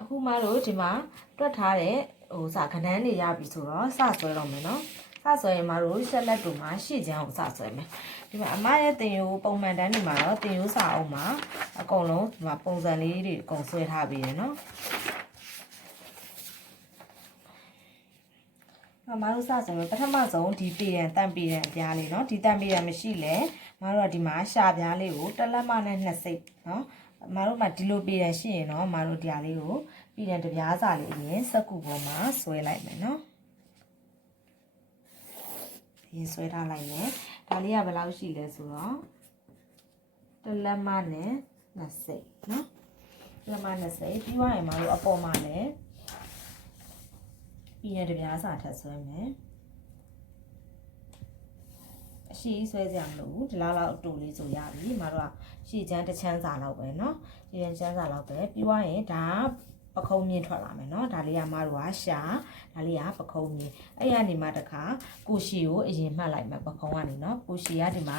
အခုမှတို့ဒီမှာတွက်ထားတဲ့ဟိုစခဏန်းတွေရပြီဆိုတော့စဆွဲတော့မယ်နော်စဆွဲရင်မတို့ဆက်လက်တူမှာရှေ့ချမ်းကိုစဆွဲမယ်ဒီမှာအမရဲ့တင်ယိုပုံမှန်တန်းတွေမှာတော့တင်ယိုစာအုပ်မှာအကုန်လုံးဒီမှာပုံစံလေးတွေအကုန်ဆွဲထားပြီးရယ်နော်အမတို့စဆိုရင်ပထမဆုံးဒီပြည်ရန်တန့်ပြည်ရန်အပြားလေးเนาะဒီတန့်ပြည်ရန်မရှိလဲမတို့ကဒီမှာရှာပြားလေးကိုတစ်လက်မနဲ့နှစ်စိတ်เนาะအ မတို့မှာဒီလိုပေးရရှိရင်တော့မတို့တရားလေးကိုပြည်နယ်တပြားစာလေးအရင်စက်ကူပေါ်မှာဆွဲလိုက်မယ်နော်ဒီဆွဲထားလိုက်မယ်ဒါလေးကဘယ်လောက်ရှိလဲဆိုတော့တလက်မနဲ့20နော်တလက်မ20ပြီးွားရင်မတို့အပေါ်မှာလည်းပြည်နယ်တပြားစာထပ်ဆွဲမယ် အရှိဆွဲစရာမလိုဘူးဒီလောက်လောက်အတူလေးဆိုရပြီမတို့ကရှည်ချမ်းတစ်ချမ်းစာလောက်ပဲเนาะရှည်ချမ်းစာလောက်ပဲပြီးသွားရင်ဒါပခုံးမြင့်ထွက်လာမယ်เนาะဒါလေးကမတို့ကရှာဒါလေးကပခုံးမြင့်အဲ့ရနေမှတခါကိုရှီကိုအရင်မှတ်လိုက်မယ်ပခုံးကနေเนาะကိုရှီကဒီမှာ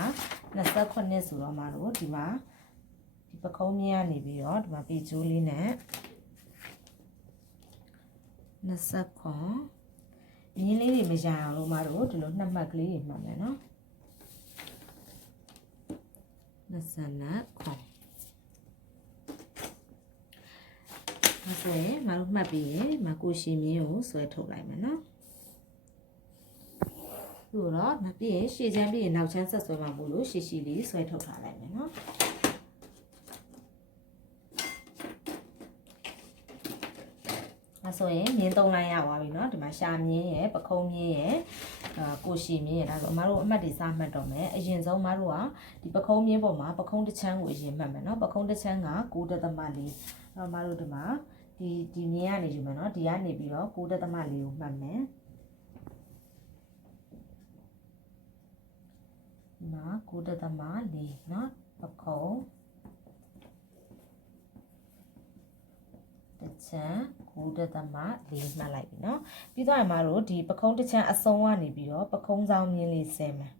28ဆိုတော့မတို့ဒီမှာဒီပခုံးမြင့်ကနေပြီးတော့ဒီမှာပေကျိုးလေးနဲ့29မြင်းလေးတွေမရအောင်လို့မတို့ဒီလိုနှစ်မှတ်ကလေးတွေမှတ်မယ်เนาะ 29ဒါဆိုရင်မတို့မှတ်ပြီးရင်မကိုရှင်မြင်းကိုဆွဲထုတ်လိုက်မယ်နော်ဆိုတော့မပြည့်ရှေ့ချမ်းပြီးရင်နောက်ချမ်းဆက်ဆွဲမှာမို့လို့ရှေ့ရှီလေးဆွဲထုတ်ထားလိုက်မယ်နော် အဲဆိုရင်မြင်းသုံးလိုက်ရပါပြီเนาะဒီမှာရှာမြင်းရယ်ပခုံးမြင်းရယ်အာကိုရှီမြင်းရယ်ဒါဆိုအမတို့အမှတ်တွေစမှတ်တော့မယ်အရင်ဆုံးအမတို့ကဒီပခုံးမြင်းပေါ်မှာပခုံးတစ်ချမ်းကိုအရင်မှတ်မယ်เนาะပခုံးတစ်ချမ်းက9.4အဲ့တော့အမတို့ဒီမှာဒီဒီမြင်းကနေယူမယ်เนาะဒီကနေပြီးတော့9.4ကိုမှတ်မယ်ဒီမှာ9.4เนาะပခုံးတစ်ချမ်း 9.4မှတ်လိုက်ပြီเนาะပြီးတော့အမတို့ဒီပခုံးတစ်ချမ်းအစုံကနေပြီးတော့ပခုံးဆောင်မြင်းလေးဆဲမယ်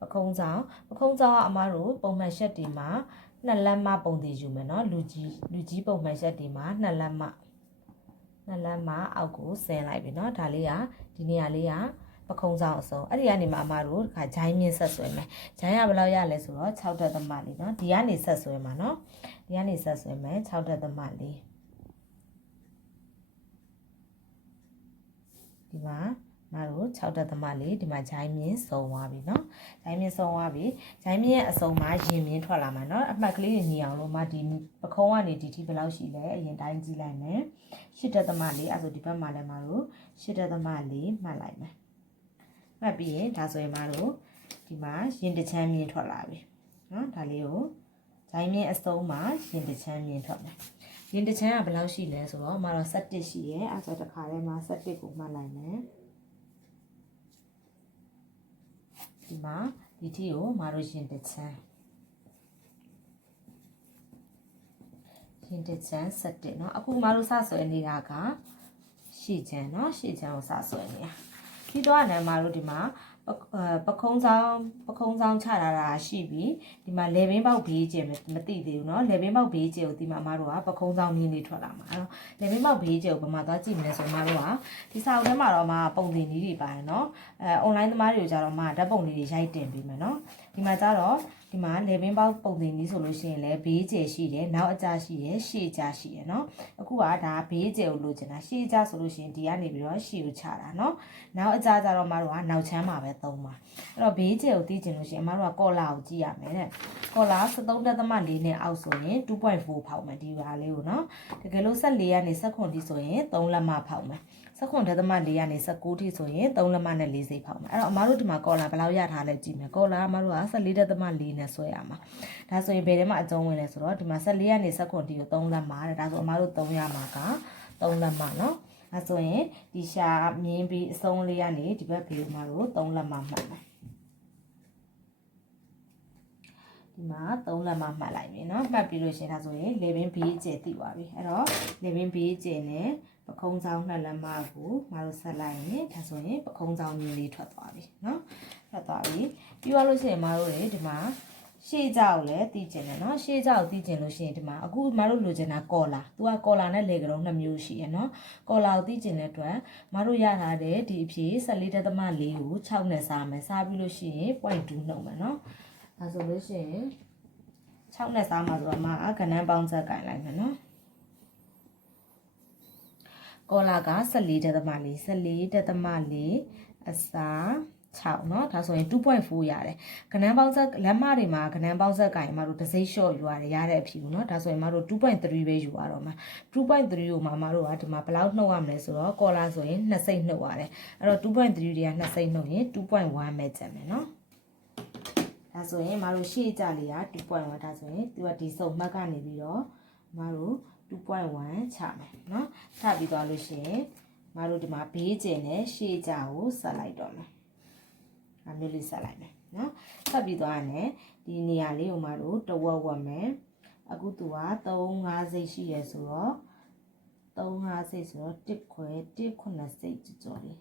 ပခုံးဆောင်ပခုံးဆောင်ကအမတို့ပုံမှန်ရှက်တီမှာနှစ်လက်မပုံတည်ယူမယ်เนาะလူကြီးလူကြီးပုံမှန်ရှက်တီမှာနှစ်လက်မနှစ်လက်မအောက်ကိုဆင်းလိုက်ပြီเนาะဒါလေးကဒီနေရာလေးကပခုံးဆောင်အစုံအဲ့ဒီကနေမှအမတို့ဒီခါဂျိုင်းမြင့်ဆက်ဆွဲမယ်ဂျိုင်းကဘယ်လောက်ရလဲဆိုတော့6တက်သမလေးเนาะဒီကနေဆက်ဆွဲမှာเนาะဒီကနေဆက်ဆွဲမယ်6တက်သမလေး ဒီမှာမတို့6တက်သမလေးဒီမှာဂျိုင်းမြင့်စုံသွားပြီเนาะဂျိုင်းမြင့်စုံသွားပြီဂျိုင်းမြင့်ရဲ့အစုံမှာရင်မြင့်ထွက်လာမှာเนาะအမှတ်ကလေးတွေညီအောင်လို့မဒီပခုံးကနေဒီထိဘယ်လောက်ရှိလဲအရင်တိုင်းကြည့်လိုက်မယ်8တက်သမလေးအဲဆိုဒီဘက်မှာလည်းမတို့8တက်သမလေးမှတ်လိုက်မယ်မှတ်ပြီးရင်ဒါဆိုရင်မတို့ဒီမှာရင်တစ်ချမ်းမြင့်ထွက်လာပြီเนาะဒါလေးကိုဂျိုင်းမြင့်အစုံမှာရင်တစ်ချမ်းမြင့်ထွက်မယ် ရင်တစ်ချမ်းကဘယ်လောက်ရှိလဲဆိုတော့မတော့17ရှိရဲအဲဆိုတခါထဲမှာ17ကိုမှတ်လိုက်မယ်ဒီမှာဒီထီကိုမတို့ရင်တစ်ချမ်းရင်တစ်ချမ်း17เนาะအခုမတို့စဆွဲနေတာကရှေ့ချမ်းเนาะရှေ့ချမ်းကိုစဆွဲနေတာပြီးတော့လည်းမတို့ဒီမှာ ပခုံးဆောင်ပခုံးဆောင်ချတာတာရှိပြီဒီမှာလေဘင်းပေါက်ဘေးကျယ်မသိသေးဘူးเนาะလေဘင်းပေါက်ဘေးကျယ်ကိုဒီမှာအမတို့ကပခုံးဆောင်မြင်းလေးထွက်လာမှာအဲ့တော့လေဘင်းပေါက်ဘေးကျယ်ကိုဘာမှသွားကြည့်မလဲဆိုအမတို့ကဒီစာအုပ်ထဲမှာတော့အမပုံသင်နည်းတွေပါတယ်เนาะအဲ online သမားတွေကိုကြတော့အမဓာတ်ပုံလေးတွေရိုက်တင်ပေးမယ်เนาะဒီမှာကြတော့ ဒီမှာလေဘင်းပေါက်ပုံသင်နည်းဆိုလို့ရှိရင်လည်းဘေးကျယ်ရှိတယ်နောက်အကျရှိတယ်ရှေ့ကျရှိတယ်เนาะအခုကဒါဘေးကျယ်ကိုလိုချင်တာရှေ့ကျဆိုလို့ရှိရင်ဒီကနေပြီးတော့ရှေ့ကိုချတာเนาะနောက်အကျကြတော့အမတို့ကနောက်ချမ်းမှာပဲသုံးပါအဲ့တော့ဘေးကျယ်ကိုသိချင်လို့ရှိရင်အမတို့ကကော်လာကိုကြည့်ရမယ်တဲ့ကော်လာ73.4နဲ့အောက်ဆိုရင်2.4ဖောက်မယ်ဒီဟာလေးကိုเนาะတကယ်လို့14ကနေ16ထိဆိုရင်3လက်မဖောက်မယ် 16ဒသမ4ကနေ19ထိဆိုရင်3လက်မနဲ့4စိတ်ဖောက်မယ်အဲ့တော့အမတို့ဒီမှာကော်လာဘယ်လောက်ရထားလဲကြည့်မယ်ကော်လာအမတို့က14ဒသမ4နဲ့ဆွဲရမှာဒါဆိုရင်ဘယ်ထဲမှာအကျုံးဝင်လဲဆိုတော့ဒီမှာ14ကနေ19ထိကို3လက်မတဲ့ဒါဆိုအမတို့3ရမှာက3လက်မเนาะအဲဆိုရင်ဒီရှာမြင်းပြီးအစုံလေးကနေဒီဘက်ဖေးမှာတို့3လက်မမှတ်မယ်ဒီမှာ3လက်မမှတ်လိုက်ပြီเนาะမှတ်ပြီးလို့ရှင်ဒါဆိုရင်လေဘင်းဘေးကျဲတိသွားပြီအဲ့တော့လေဘင်းဘေးကျဲနဲ့ ပခုံးဆောင်နှစ်လက်မကိုမတို့ဆက်လိုက်ရင်ဒါဆိုရင်ပခုံးဆောင်မြင်းလေးထွက်သွားပြီเนาะထွက်သွားပြီပြီးသွားလို့ရှိရင်မတို့တွေဒီမှာ ရှေ့ကြောက်လည်းတီးကျင်တယ်เนาะရှေ့ကြောက်တီးကျင်လို့ရှိရင်ဒီမှာအခုမတို့လိုချင်တာကော်လာ။ तू ကကော်လာနဲ့လေကလုံးနှစ်မျိုးရှိရယ်เนาะကော်လာကိုတီးကျင်တဲ့အတွက်မတို့ရထားတဲ့ဒီအဖြစ်14.4ကို6နဲ့စားမယ်။စားပြီးလို့ရှိရင် 0.2နှုတ်မယ်เนาะဒါဆိုလို့ရှိရင်6နဲ့စားမှာဆိုတော့မအကနန်းပေါင်းဆက်ကင်လိုက်မယ်เนาะ ကော်လာက14.4 14.4အစား6เนาะဒါဆိုရင်2.4ရတယ်ကနန်းပေါင်းဆက်လက်မတွေမှာကနန်းပေါင်းဆက်ကင်မတို့တစ်စိမ့်လျှော့ယူရတယ်ရတဲ့အဖြစ်ဘူးเนาะဒါဆိုရင်မတို့2.3ပဲယူရတော့မှာ2.3ကိုမှမတို့ကဒီမှာဘယ်လောက်နှုတ်ရမလဲဆိုတော့ကော်လာဆိုရင်2စိမ့်နှုတ်ရတယ်အဲ့တော့2.3တွေက2စိမ့်နှုတ်ရင်2.1ပဲကျန်မယ်เนาะဒါဆိုရင်မတို့ရှေ့ကြလေးက2.1ဒါဆိုရင်သူကဒီစုံမှတ်ကနေပြီးတော့မတို့ 2.1ချမယ်နော်ထပ်ပြီးသွားလို့ရှိရင်ငါတို့ဒီမှာဘေးကျင်နဲ့ရှေ့ကြကိုဆက်လိုက်တော့မယ်အမျိုးလေးဆက်လိုက်မယ်နော်ဆက်ပြီးသွားရင်ဒီနေရာလေးကိုမတို့တဝက်ဝက်မယ်အခုသူက3 5စိတ်ရှိရယ်ဆိုတော့3 5စိတ်ဆိုတော့1ခွဲ1 9စိတ်ကြော်လေး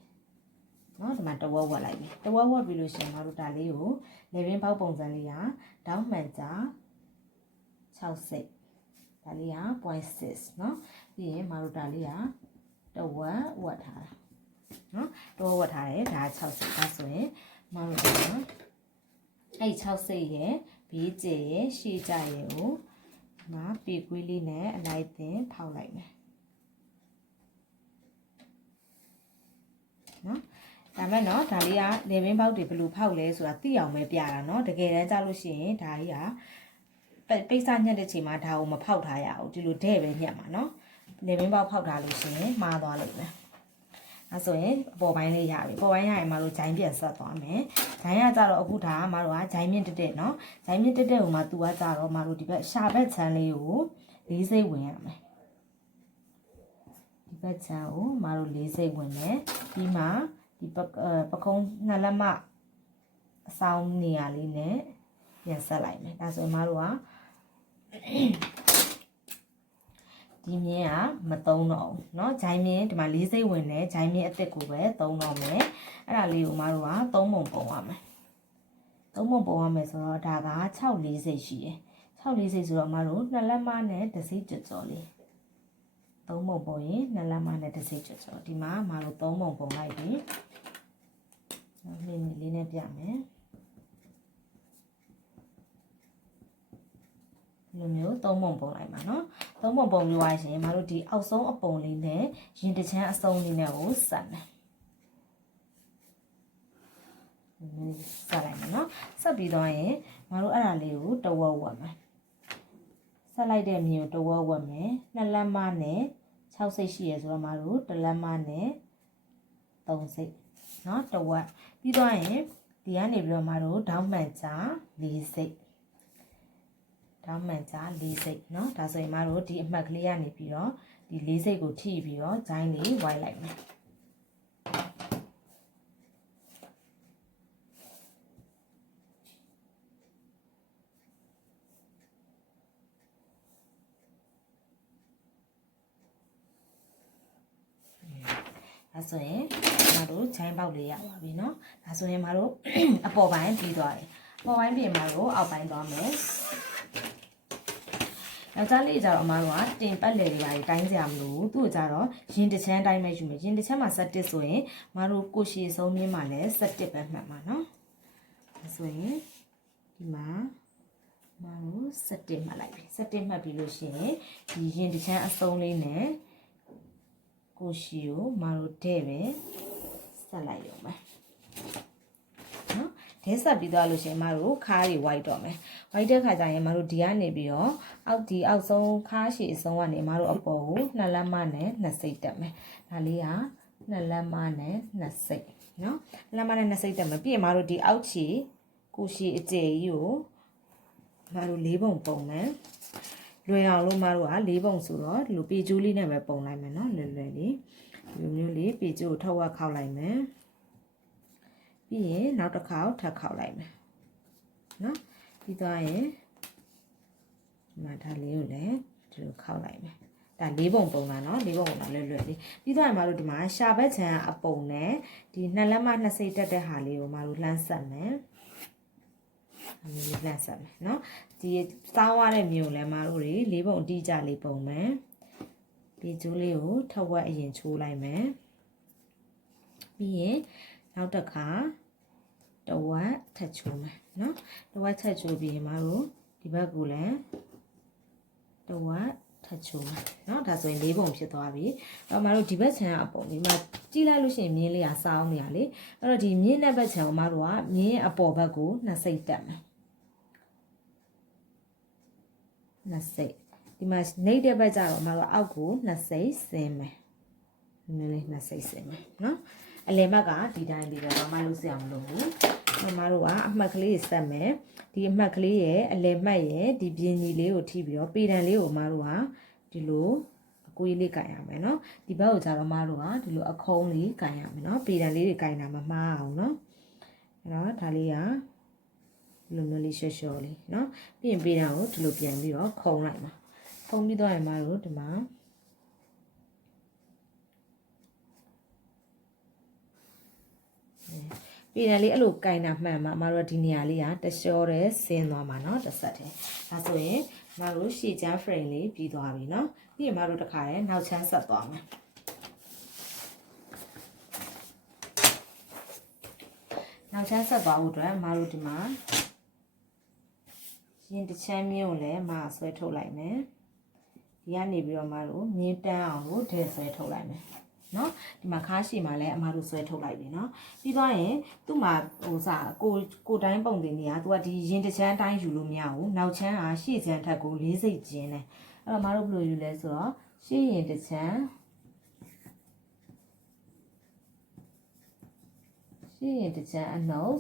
နော်ဒီမှာတဝက်ဝက်လိုက်ပြီတဝက်ဝက်ပြီးလို့ရှိရင်ငါတို့ဒါလေးကိုလေရင်းပေါက်ပုံစံလေးကဒေါင်းမှန်ကြ6စိတ် ဒါလေးက0.6နော်။ပြီးရင်မတို့ဒါလေးကတဝက်ဝက်ထားတာ။နော်တော့ဝတ်ထားတယ်ဒါ60ဒါဆိုရင်မတို့ကအဲ့60ရဲ့ဘေးကျရဲ့ရှေ့ကြရဲ့ကိုမပေကွေးလေးနဲ့အလိုက်သင်ဖောက်လိုက်မယ်နော်ဒါမဲ့เนาะဒါလေးကလေဘင်းပေါက်တွေဘယ်လိုဖောက်လဲဆိုတာသိအောင်ပဲပြတာเนาะတကယ်တမ်းကြားလို့ရှိရင်ဒါကြီးက ပိတ်စညက်တဲ့ချိန်မှာဒါကိုမဖောက်ထားရအောင်ဒီလိုဒဲ့ပဲညက်မှာနော်နေမင်းပေါက်ဖောက်ထားလို့ရှိရင်မှားသွားလိမ့်မယ်အဲဆိုရင်အပေါ်ပိုင်းလေးရပြီပေါ်ပိုင်းရရင်မတို့ဂျိုင်းပြန်ဆက်သွားမယ်ဂျိုင်းကကြတော့အခုဒါကမတို့ကဂျိုင်းမြင့်တက်တက်နော်ဂျိုင်းမြင့်တက်တက်ကိုမှသူကကြတော့မတို့ဒီဘက်ရှာဘက်ချမ်းလေးကိုလေးစိတ်ဝင်ရမယ်ဒီဘက်ချမ်းကိုမတို့လေးစိတ်ဝင်မယ်ပြီးမှဒီပကုံးနှစ်လက်မအဆောင်နေရာလေးနဲ့ပြန်ဆက်လိုက်မယ်ဒါဆိုရင်မတို့က ဒီမြင်းကမသုံးတော့ဘူးเนาะဂျိုင်းမြင်းဒီမှာလေးစိတ်ဝင်တယ်ဂျိုင်းမြင်းအစ်စ်ကိုပဲသုံးတော့မယ်အဲ့ဒါလေးကိုမတို့ကသုံးပုံပုံရမယ်သုံးပုံပုံရမယ်ဆိုတော့ဒါက6လေးစိတ်ရှိတယ်6လေးစိတ်ဆိုတော့မတို့နှစ်လက်မနဲ့တစ်စိတ်ကြော်ကြော်လေးသုံးပုံပုံရင်နှစ်လက်မနဲ့တစ်စိတ်ကြော်ကြော်ဒီမှာမတို့သုံးပုံပုံလိုက်ပြီနော်မိနစ်လေးနဲ့ပြမယ် လိုမျိုးသုံးပုံပုံလိုက်ပါနော်သုံးပုံပုံလို့ရရှင်မတို့ဒီအောက်ဆုံးအပုံလေးနဲ့ရင်တချမ်းအစုံလေးနဲ့ကိုဆက်မယ်ဆက်လိုက်မယ်နော်ဆက်ပြီးတော့ရင်မတို့အဲ့ဒါလေးကိုတဝက်ဝက်မယ်ဆက်လိုက်တဲ့မြေကိုတဝက်ဝက်မယ်နှစ်လက်မနဲ့6စိတ်ရှိရဆိုတော့မတို့တစ်လက်မနဲ့3စိတ်နော်တဝက်ပြီးတော့ရင်ဒီကနေပြီးတော့မတို့ဒေါင်းမှန်ချ4စိတ် ဒါမှန်ကြ၄စိတ်เนาะဒါဆိုရင်မတို့ဒီအမှတ်ကလေးကနေပြီးတော့ဒီ၄စိတ်ကိုထိပြီးတော့ဂျိုင်းလေးဝိုင်းလိုက်မယ်ဒါဆိုရင်မတို့ဂျိုင်းပေါက်လေးရပါပြီเนาะဒါဆိုရင်မတို့အပေါ်ပိုင်းပြီးသွားတယ်အပေါ်ပိုင်းပြင်မှာတော့အောက်ပိုင်းသွားမယ် ယောက်ျားလေးကြတော့အမားတို့ကတင်ပတ်လေတွေပိုင်းတိုင်းကြမလို့သူ့ကြတော့ရင်တစ်ချမ်းတိုင်းပဲယူမယ်ရင်တစ်ချမ်းမှာ7ဆိုရင်မတို့ကိုရှည်ဆုံးမြင်းမှာလည်း7ပဲမှတ်မှာနော်ဒါဆိုရင်ဒီမှာမတို့7မှတ်လိုက်ပြီ7မှတ်ပြီလို့ရှိရင်ဒီရင်တစ်ချမ်းအစုံလေးနဲ့ကိုရှည်ကိုမတို့တဲ့ပဲဆက်လိုက်ရုံပဲ နော်ဒဲဆက်ပြီးသွားလို့ရှိရင်မတို့ခါးတွေ white တော့မယ် white တဲ့ခါကျရင်မတို့ဒီကနေပြီးတော့အောက်ဒီအောက်ဆုံးခါးရှည်အဆုံးကနေမတို့အပေါ်ကိုနှစ်လက်မနဲ့နှစ်စိတ်တက်မယ်ဒါလေးကနှစ်လက်မနဲ့နှစ်စိတ်နော်လက်မနဲ့နှစ်စိတ်တက်မယ်ပြီးရင်မတို့ဒီအောက်ချီကိုရှည်အကျယ်ကြီးကိုမတို့လေးပုံပုံမယ်လွယ်အောင်လို့မတို့ကလေးပုံဆိုတော့ဒီလိုပေကျိုးလေးနဲ့ပဲပုံလိုက်မယ်နော်လွယ်လွယ်လေးဒီလိုမျိုးလေးပေကျိုးကိုထောက်ဝက်ခောက်လိုက်မယ် ပြီးရင်နောက်တစ်ခါထပ်ခောက်လိုက်မယ်နော်ပြီးသွားရင်ဒီမှာဒါလေးကိုလည်းဒီလိုခောက်လိုက်မယ်ဒါလေးပုံပုံတာเนาะလေးပုံပုံတာလွယ်လွယ်လေးပြီးသွားရင်မတို့ဒီမှာရှာဘက်ချံအပုံနဲ့ဒီနှစ်လက်မနှစ်စိတ်တက်တဲ့ဟာလေးကိုမတို့လှမ်းဆက်မယ် အမျိုးလေးလှန်ဆက်မယ်နော်ဒီစားရတဲ့မျိုးလည်းမတို့တွေလေးပုံအတိအကျလေးပုံမယ်ဒီကျိုးလေးကိုထက်ဝက်အရင်ချိုးလိုက်မယ်ပြီးရင် နောက်တစ်ခါတဝက်ထက်ချိုးမယ်နော်တဝက်ထက်ချိုးပြီးရင်မတို့ဒီဘက်ကလည်းတဝက်ထက်ချိုးမယ်နော်ဒါဆိုရင်လေးပုံဖြစ်သွားပြီအဲ့မှာတို့ဒီဘက်ခြမ်းကအပုံဒီမှာကြည့်လိုက်လို့ရှိရင်မြင်းလေးကစောင်းနေရလေအဲ့တော့ဒီမြင်းတဲ့ဘက်ခြမ်းကိုမတို့ကမြင်းအပေါ်ဘက်ကိုနှစ်စိတ်တက်မယ်နှစ်စိတ်ဒီမှာနှိပ်တဲ့ဘက်ကျတော့မတို့အောက်ကိုနှစ်စိတ်ဆင်းမယ်နည်းနည်းနှစ်စိတ်ဆင်းမယ်နော် အလယ်မက်ကဒီတိုင်းလေးပဲဘာမှလုပ်စရာမလိုဘူးမမတို့ကအမှတ်ကလေးဆက်မယ်ဒီအမှတ်ကလေးရဲ့အလယ်မှတ်ရဲ့ဒီပြင်းကြီးလေးကိုထိပြီးတော့ပေတံလေးကိုမတို့ကဒီလိုအကွေးလေးကင်ရမယ်နော်ဒီဘက်ကိုကျတော့မတို့ကဒီလိုအခုံးလေးကင်ရမယ်နော်ပေတံလေးတွေကင်တာမမှားအောင်နော်အဲ့တော့ဒါလေးကဒီလိုမျိုးလေးရှော့ရှော့လေးနော်ပြီးရင်ပေတံကိုဒီလိုပြန်ပြီးတော့ခုံလိုက်မှာခုံပြီးတော့ရင်မတို့ဒီမှာ ပြည်နယ်လေးအဲ့လိုကင်တာမှန်မှာအမတို့ဒီနေရာလေးကတလျှောတဲ့ဆင်းသွားမှာเนาะတစ်ဆက်တည်းဒါဆိုရင်အမတို့ရှေ့ချမ်း frame လေးပြီးသွားပြီเนาะပြီးရင်အမတို့တစ်ခါတည်းနောက်ချမ်းဆက်သွားမယ်နောက်ချမ်းဆက်သွားဖို့အတွက်အမတို့ဒီမှာရင်တစ်ချမ်းမြင်းကိုလည်းမဆွဲထုတ်လိုက်မယ်ဒီကနေပြီးတော့အမတို့မြင်းတန်းအောင်လို့ဒဲဆွဲထုတ်လိုက်မယ် เนาะဒီမှာခါးရှိမှလည်းအမတို့ဆွဲထုတ်လိုက်ပြီเนาะပြီးသွားရင်သူ့မှာဟိုစာကိုကိုတိုင်းပုံတင်နေတာသူကဒီရင်တစ်ချမ်းတိုင်းယူလို့မရဘူးနောက်ချမ်းအားရှေ့ချမ်းထက်ကိုလေးစိတ်ကျင်းတယ်အဲ့တော့အမတို့ဘယ်လိုယူလဲဆိုတော့ရှေ့ရင်တစ်ချမ်းရှေ့ရင်တစ်ချမ်းအနှုတ်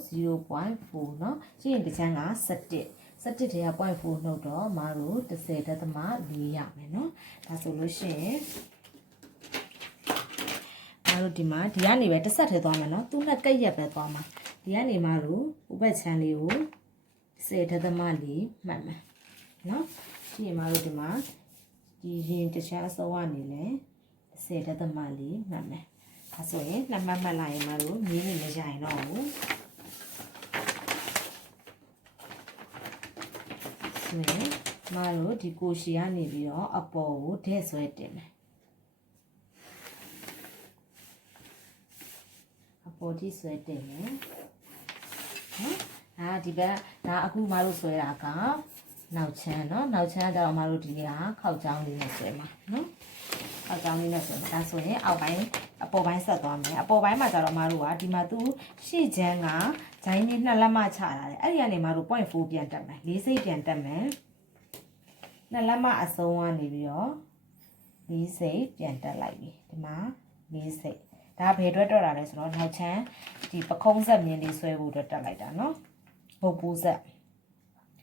0.4เนาะရှေ့ရင်တစ်ချမ်းက17 17တည်းက0.4နှုတ်တော့အမတို့30ဒသမ4ရမယ်เนาะဒါဆိုလို့ရှိရင်မ တို့ဒီမှာဒီကနေပဲတစ်ဆက်ထဲသွားမယ်နော်သူ့နဲ့ကိတ်ရက်ပဲသွားမှာဒီကနေမတို့ဥပ္ပချမ်းလေးကို10ဒသမလေးမှတ်မယ်နော်ဒီမတို့ဒီမှာဒီရင်တစ်ချမ်းအစုံကနေလဲ10ဒသမလေးမှတ်မယ်ဒါဆိုရင်နှစ်မှတ်မှတ်လိုက်ရင်မတို့မြင်းနေမရရင်တော့ဘူးဆိုရင်မတို့ဒီကိုရှီကနေပြီးတော့အပေါ်ကိုဒဲ့ဆွဲတင်မယ် ပေါ်ကြီးဆွဲတင်မယ်နော်အာဒီဘက်ဒါအခုမတို့ဆွဲတာကနောက်ချမ်းနော်နောက်ချမ်းကတော့မတို့ဒီကခောက်ချောင်းလေးနဲ့ဆွဲမှာနော်ခောက်ချောင်းလေးနဲ့ဆွဲမှာဒါဆိုရင်အောက်ပိုင်းအပေါ်ပိုင်းဆက်သွားမယ်အပေါ်ပိုင်းမှာကျတော့မတို့ကဒီမှာသူရှေ့ချမ်းကဂျိုင်းလေးနှစ်လက်မချတာလေအဲ့ဒီကနေမတို့0.4ပြန်တက်မယ်၄စိတ်ပြန်တက်မယ်နှစ်လက်မအစုံကနေပြီးတော့၄စိတ်ပြန်တက်လိုက်ပြီဒီမှာ၄စိတ် ဒါဘယ်အတွက်တော့တာလဲဆိုတော့နောက်ချမ်းဒီပခုံးဆက်မြင်းလေးဆွဲဖို့အတွက်တက်လိုက်တာเนาะဘုတ်ပူးဆက်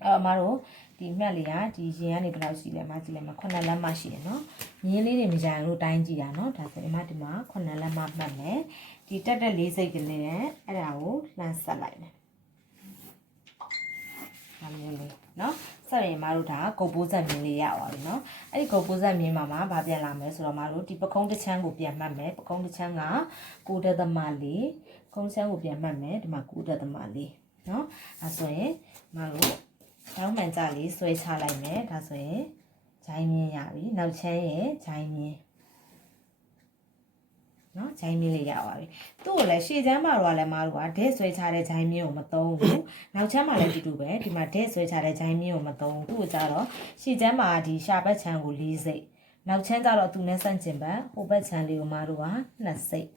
အဲအမတို့ဒီမှတ်လေးကဒီရင်ကနေဘယ်လောက်ရှိလဲမကြည့်လိုက်မှာ9လမ်းမှရှိတယ်เนาะမြင်းလေးတွေမကြိုင်လို့တိုင်းကြည့်တာเนาะဒါဆိုအမဒီမှာ9လမ်းမှမှတ်မယ်ဒီတက်တဲ့လေးစိတ်ကလေးနဲ့အဲ့ဒါကိုလှမ်းဆက်လိုက်မယ်ဒါမျိုးလေးเนาะ ဆက်ရင်မတို့ဒါဂုတ်ပိုးဆက်မြင်းလေးရပါပြီเนาะအဲ့ဒီဂုတ်ပိုးဆက်မြင်းမှာမှာဗာပြန်လာမယ်ဆိုတော့မတို့ဒီပကုံးတစ်ချမ်းကိုပြန်မှတ်မယ်ပကုံးတစ်ချမ်းက9ဒသမ4ကုံးချမ်းကိုပြန်မှတ်မယ်ဒီမှာ9ဒသမ4เนาะအဲဆိုရင်မတို့တောင်းမှန်ကြလေးဆွဲချလိုက်မယ်ဒါဆိုရင်ဂျိုင်းမြင်းရပြီနောက်ချမ်းရဲ့ဂျိုင်းမြင်း နော်ဂျိုင်းမြင့်လေးရပါပြီသူ့ကိုလည်းရှေ့ချမ်းမှာတော့လည်းမအားလို့ကဒဲဆွဲချတဲ့ဂျိုင်းမြင့်ကိုမသုံးဘူးနောက်ချမ်းမှာလည်းတူတူပဲဒီမှာဒဲဆွဲချတဲ့ဂျိုင်းမြင့်ကိုမသုံးဘူးသူ့ကိုကြတော့ရှေ့ချမ်းမှာဒီရှာဘက်ချမ်းကို၄စိတ်နောက်ချမ်းကြတော့သူနဲ့ဆန့်ကျင်ဘက်ဟိုဘက်ချမ်းလေးကိုမအားလို့က၂စိတ်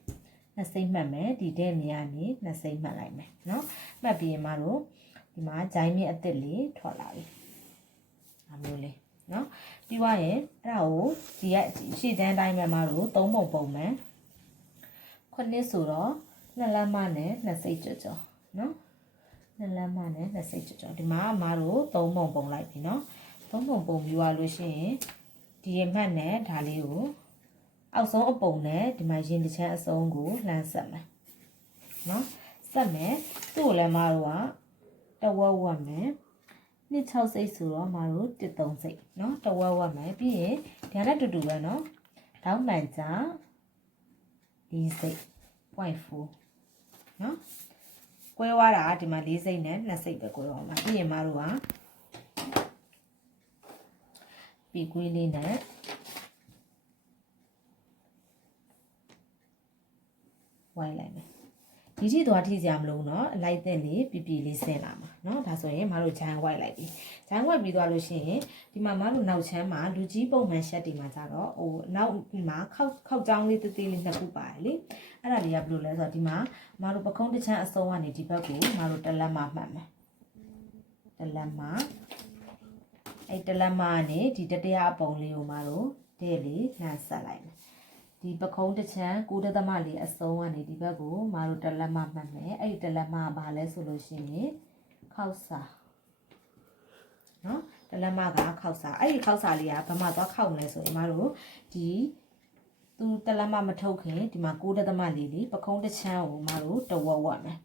၂စိတ်မှတ်မယ်ဒီဒဲမြာနေ၂စိတ်မှတ်လိုက်မယ်နော်မှတ်ပြီးရင်မအားလို့ဒီမှာဂျိုင်းမြင့်အစ်စ်လေးထွက်လာပြီအမျိုးလေးနော်ပြီးွားရင်အဲ့ဒါကိုဒီရဲ့ရှေ့တန်းတိုင်းမှာမတို့သုံးပုံပုံမှန် 9နှစ်ဆိုတော့နှစ်လမ်းမနဲ့နှစ်စိတ်ကြောကြောနော်နှစ်လမ်းမနဲ့နှစ်စိတ်ကြောကြောဒီမှာအမားတို့သုံးပုံပုံလိုက်ပြီနော်သုံးပုံပုံပြီးွားလို့ရှိရင်ဒီရမှတ်နဲ့ဒါလေးကိုအောက်ဆုံးအပုံနဲ့ဒီမှာရင်တစ်ချမ်းအစုံကိုလှမ်းဆက်မယ်နော်ဆက်မယ်သူ့ကိုလည်းမတို့ကတဝက်ဝက်မယ်နှစ်6စိတ်ဆိုတော့မတို့1 3စိတ်နော်တဝက်ဝက်မယ်ပြီးရင်ဒါနဲ့တူတူပဲနော်တောင်းပန်ကြ ၄စိတ် point 4နော်ကွဲသွားတာဒီမှာ၄စိတ်နဲ့2စိတ်ပဲကွဲသွားမှာပြီးရင်မတို့ကပြီးကွေးလေးနဲ့ဝိုင်းလိုက်မယ် ဒီကြည့်သွားထိစရာမလိုနော်အလိုက်တဲ့လေးပြပြလေးဆင်းလာမှာနော်ဒါဆိုရင်မတို့ဂျိုင်းဝိုက်လိုက်ပြီဂျိုင်းဝိုက်ပြီးသွားလို့ရှိရင်ဒီမှာမတို့နောက်ချမ်းမှာလူကြီးပုံမှန်ရှက်တီမှာကြတော့ဟိုနောက်မှာခောက်ခောက်ကြောင်းလေးသေးသေးလေးနှစ်ခုပါတယ်လေအဲ့ဒါလေးကဘယ်လိုလဲဆိုတော့ဒီမှာမတို့ပကုံးတစ်ချမ်းအစုံကနေဒီဘက်ကိုမတို့တလက်မှမှတ်မယ်တလက်မှအဲ့တလက်မှကနေဒီတတရားအပုံလေးကိုမတို့တဲ့လေးလှန်ဆက်လိုက်မယ် ဒီပခုံးတစ်ချမ်းကိုးတသမလေးအစုံကနေဒီဘက်ကိုမတို့တစ်လက်မှမှတ်မယ်အဲ့ဒီတစ်လက်မှဘာလဲဆိုလို့ရှိရင်ခောက်စာနော်တလက်မကခောက်စာအဲ့ဒီခောက်စာလေးကဘာမှသွားခောက်မလဲဆိုရင်မတို့ဒီသူတလက်မမထုတ်ခင်ဒီမှာကိုးတသမလေးလေးပခုံးတစ်ချမ်းကိုမတို့တဝက်ဝက်မယ်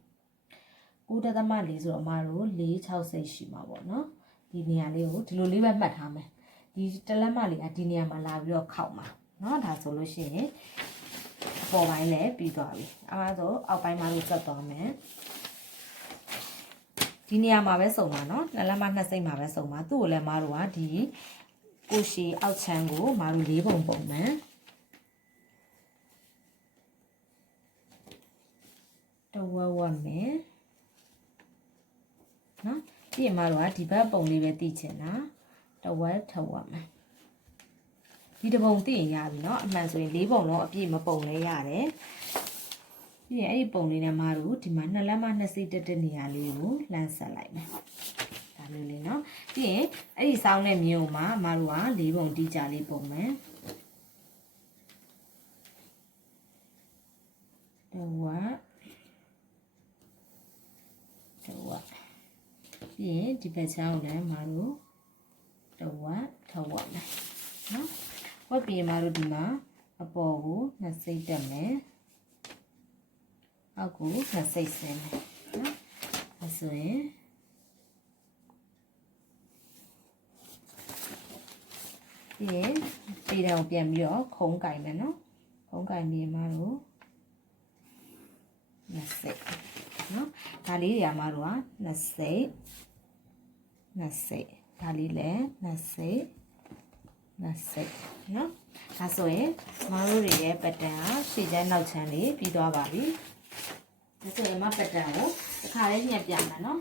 ကိုးတသမလေးဆိုတော့မတို့460ရှိမှာပေါ့နော်ဒီနေရာလေးကိုဒီလိုလေးပဲမှတ်ထားမယ်ဒီတလက်မလေးကဒီနေရာမှာလာပြီးတော့ခောက်မှာ နော်ဒါဆိုလို့ရှိရင်အပေါ်ပိုင်းလည်းပြီးသွားပြီအဲဒါဆိုအောက်ပိုင်းမှာလို့ဆက်သွားမယ်ဒီနေရာမှာပဲစုံပါနော်နှစ်လက်မနှစ်စိတ်မှာပဲစုံပါသူ့ကိုလည်းမတို့ကဒီကိုရှီအောက်ချမ်းကိုမတို့လေးပုံပုံမယ်တဝဝမယ်နော်ပြီးရင်မတို့ကဒီဘက်ပုံလေးပဲတည်ချင်တာတဝက်ထဝက်မယ် ဒီတပုံတည်ရင်ရပြီเนาะအမှန်ဆိုရင်၄ပုံလုံးအပြည့်မပုံလဲရတယ်ပြီးရင်အဲ့ဒီပုံလေးနဲ့မတို့ဒီမှာနှစ်လက်မနှစ်စိတ်တက်တဲ့နေရာလေးကိုလှမ်းဆက်လိုက်မယ်ဒါလေးလေးเนาะပြီးရင်အဲ့ဒီစောင်းတဲ့မျိုးမှာမတို့က၄ပုံတီးကြလေးပုံမယ်တဝက်တဝက်ပြီးရင်ဒီဘက်ချောင်းကိုလည်းမတို့တဝက်ထဝက်မယ်နော် ဝက်ပြီးမှတို့ဒီမှာအပေါ်ကိုနှစ်စိတ်တက်မယ်အောက်ကိုနှစ်စိတ်ဆင်းမယ်နော်အဲဆိုရင်ပြီးရင်ပေတောင်ပြန်ပြီးတော့ခုံးကင်မယ်နော်ခုံးကင်ပြီးမှတို့နှစ်စိတ်နော်ဒါလေးတွေကမှတို့ကနှစ်စိတ်နှစ်စိတ်ဒါလေးလည်းနှ စ်စိတ်နှစ်စိတ်နော်ဒါဆိုရင်မတို့တွေရဲ့ပတန်ကရှေ့ချမ်းနောက်ချမ်းလေးပြီးသွားပါပြီဒါဆိုရင်မပတန်ကိုတစ်ခါလေးညှက်ပြမယ်နော်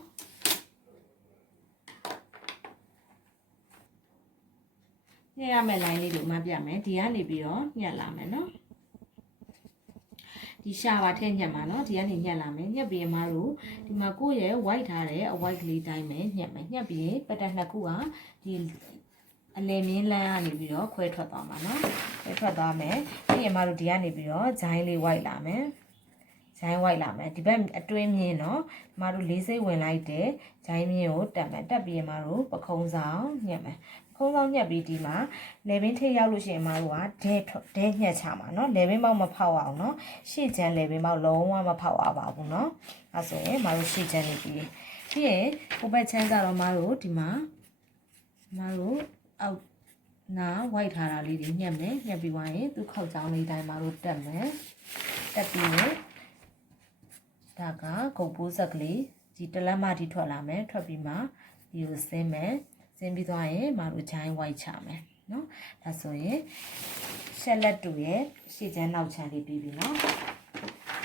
ညှက်ရမယ့် line လေးကိုမှပြမယ်ဒီကနေပြီးတော့ညှက်လာမယ်နော်ဒီရှာပါထည့်ညက်မှာเนาะဒီကနေညက်လာမယ်ညက်ပြီးမှတို့ဒီမှာကိုယ့်ရဲ့ white ထားတဲ့ white ကလေးတိုင်းပဲညက်မယ်ညက်ပြီးပတန်နှစ်ခုကဒီ အလယ်မြင်းလမ်းကနေပြီးတော့ခွဲထွက်သွားမှာနော်ခွဲထွက်သွားမယ်ပြီးရင်မတို့ဒီကနေပြီးတော့ဂျိုင်းလေးဝိုက်လာမယ်ဂျိုင်းဝိုက်လာမယ်ဒီဘက်အတွင်းမြင်းနော်မတို့လေးစိတ်ဝင်လိုက်တယ်ဂျိုင်းမြင်းကိုတက်မယ်တက်ပြီးရင်မတို့ပခုံးဆောင်ညက်မယ်ခုံးဆောင်ညက်ပြီးဒီမှာလေဘင်းထိရောက်လို့ရှိရင်မတို့ကဒဲဒဲညက်ချမှာနော်လေဘင်းပေါက်မဖောက်အောင်နော်ရှေ့ချမ်းလေဘင်းပေါက်လုံးဝမဖောက်အောင်ပါဘူးနော်အဲဆိုရင်မတို့ရှေ့ချမ်းလေးပြီးပြီးရင်ကိုဘက်ချမ်းကြတော့မတို့ဒီမှာမတို့ အောက်နာဝိုက်ထားတာလေးတွေညှက်မယ်ညှက်ပြီးသွားရင်သူ့ခောက်ချောင်းလေးတိုင်းမတို့တက်မယ်တက်ပြီးရင်ဒါကဂုတ်ပိုးဆက်ကလေးဒီတလက်မထိထွက်လာမယ်ထွက်ပြီးမှဒီကိုဆင်းမယ်ဆင်းပြီးသွားရင်မတို့ဂျိုင်းဝိုက်ချမယ်နော်ဒါဆိုရင်ရှက်လက်တူရဲ့ရှေ့ချမ်းနောက်ချမ်းလေးပြီးပြီနော်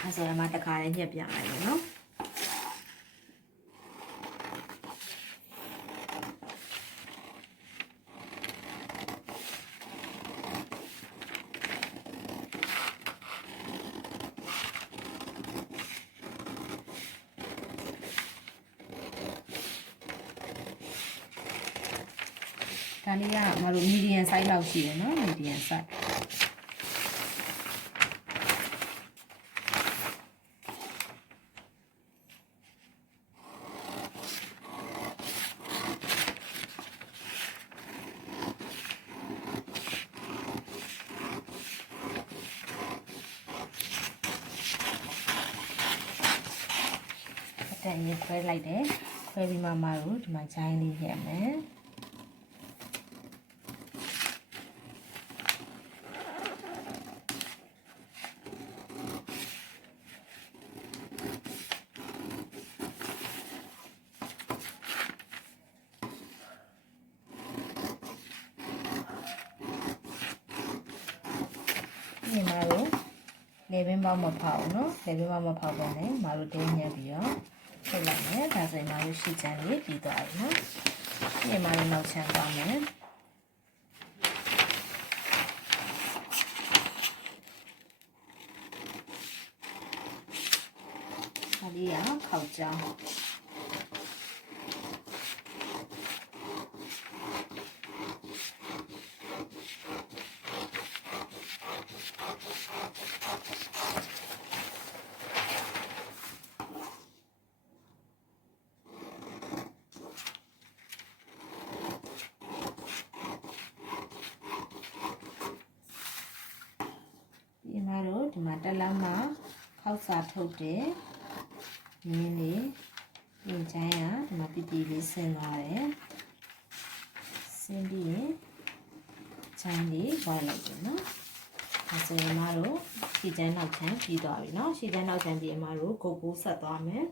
အဲဆိုရင်မှတခါလေးညှက်ပြလိုက်မယ်နော် ဒါလေးကမတို့ medium size လောက်ရှိတယ်နော် medium size အတန်ရေးခွဲလိုက်တယ်ခွဲပြီးမှမတို့ဒီမှာဂျိုင်းလေးရမယ် ဒီမှာတော့လေဘင်းပေါင်းမဖောက်ဘူးနော်လေဘင်းပေါင်းမဖောက်တော့လည်းမတို့ဒိန်းညက်ပြီးတော့ထုတ်လိုက်မယ်ဒါဆိုရင်မတို့ရှီချမ်းလေးပြီးသွားပြီနော်ဒီမှာလည်းနောက်ချမ်းသွားမယ်ဒါလေးကခောက်ကြောင်း ဒီမှာ တော့ဒီမှာတက်လမ်းမှာခောက်စာထုတ်တယ်မြင်းလေးပြင်ချိုင်းကဒီမှာပြပြလေးဆင်းသွားတယ်ဆင်းပြီးရင်ချိုင်းလေးဝိုင်းလိုက်တယ်နော်ဒါဆိုရင်မတို့ရှီချမ်းနောက်ချမ်းပြီးသွားပြီနော်ရှီချမ်းနောက်ချမ်းပြီးအမတို့ကိုကိုဆက်သွားမယ်